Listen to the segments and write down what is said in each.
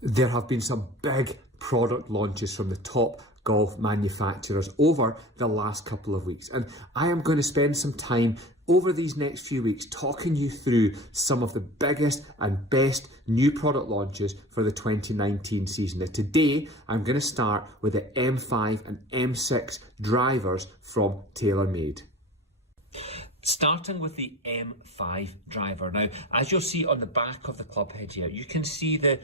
There have been some big product launches from the top golf manufacturers over the last couple of weeks, and I am going to spend some time over these next few weeks talking you through some of the biggest and best new product launches for the 2019 season. Now today I'm going to start with the M5 and M6 drivers from TaylorMade. Starting with the M5 driver. Now, as you'll see on the back of the club head here, you can see the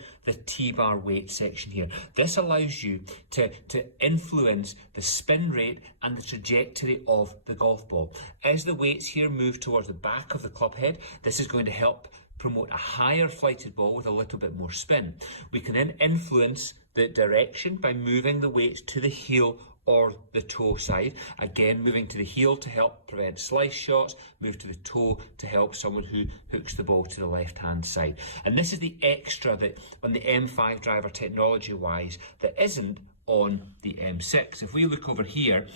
T-bar weight section here. This allows you to influence the spin rate and the trajectory of the golf ball. As the weights here move towards the back of the club head, this is going to help promote a higher flighted ball with a little bit more spin. We can then influence the direction by moving the weights to the heel or the toe side. Again, moving to the heel to help prevent slice shots, move to the toe to help someone who hooks the ball to the left-hand side. And this is the extra that on the M5 driver technology-wise that isn't on the M6. If we look over here,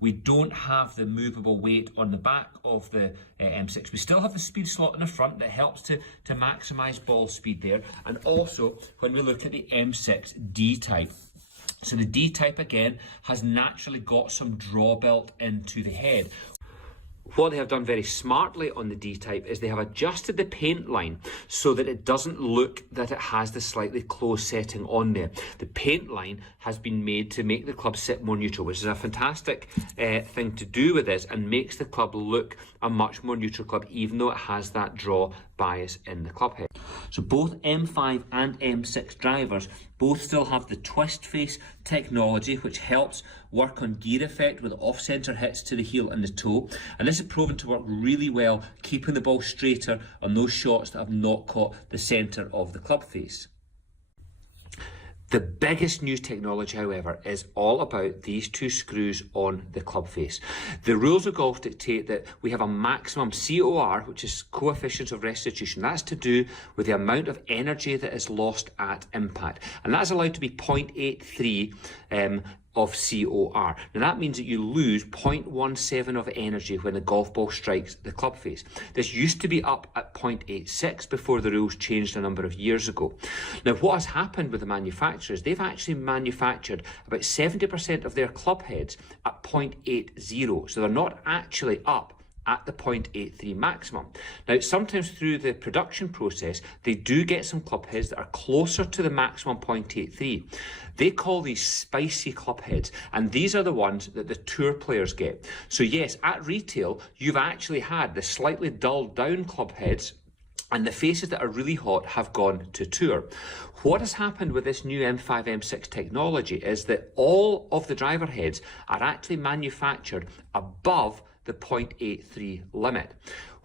we don't have the movable weight on the back of the M6. We still have the speed slot in the front that helps to maximise ball speed there. And also, when we look at the M6 D-type, so the D-type again has naturally got some draw built into the head. What they have done very smartly on the D-type is they have adjusted the paint line so that it doesn't look that it has the slightly closed setting on there. The paint line has been made to make the club sit more neutral, which is a fantastic thing to do with this and makes the club look a much more neutral club, even though it has that draw bias in the club head. So both M5 and M6 drivers both still have the twist face technology, which helps work on gear effect with off-centre hits to the heel and the toe. And this is proven to work really well, keeping the ball straighter on those shots that have not caught the centre of the club face. The biggest new technology, however, is all about these two screws on the club face. The rules of golf dictate that we have a maximum COR, which is coefficient of restitution. That's to do with the amount of energy that is lost at impact. And that's allowed to be 0.83 of COR. Now that means that you lose 0.17 of energy when the golf ball strikes the club face. This used to be up at 0.86 before the rules changed a number of years ago. Now what has happened with the manufacturers, they've actually manufactured about 70% of their club heads at 0.80, so they're not actually up at the 0.83 maximum. Now, sometimes through the production process, they do get some club heads that are closer to the maximum 0.83. They call these spicy club heads, and these are the ones that the tour players get. So yes, at retail, you've actually had the slightly dulled down club heads, and the faces that are really hot have gone to tour. What has happened with this new M5, M6 technology is that all of the driver heads are actually manufactured above the 0.83 limit.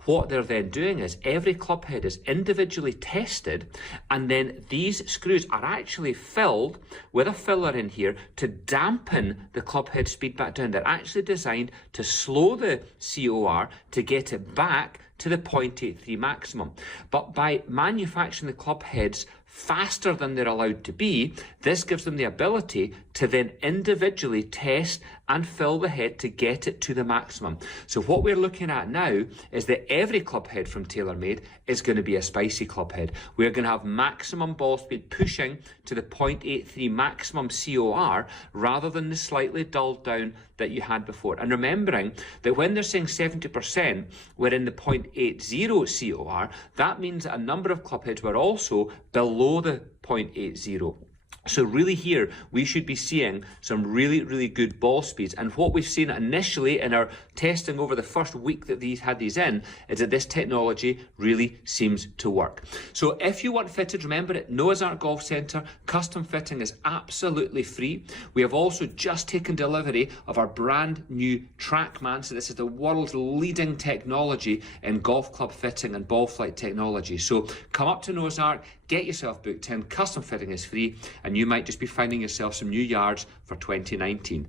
What they're then doing is every club head is individually tested, and then these screws are actually filled with a filler in here to dampen the club head speed back down. They're actually designed to slow the COR to get it back to the 0.83 maximum. But by manufacturing the club heads faster than they're allowed to be, this gives them the ability to then individually test and fill the head to get it to the maximum. So what we're looking at now is that every club head from TaylorMade is going to be a spicy club head. We're going to have maximum ball speed pushing to the 0.83 maximum COR rather than the slightly dulled down that you had before. And remembering that when they're saying 70% were in the 0.80 COR, that means that a number of club heads were also below the 0.80. So really here, we should be seeing some really good ball speeds. And what we've seen initially in our testing over the first week that these had these in, is that this technology really seems to work. So if you want fitted, remember at Noah's Ark Golf Centre, custom fitting is absolutely free. We have also just taken delivery of our brand new TrackMan. So this is the world's leading technology in golf club fitting and ball flight technology. So come up to Noah's Ark, get yourself booked in. Custom fitting is free, and you might just be finding yourself some new yards for 2019.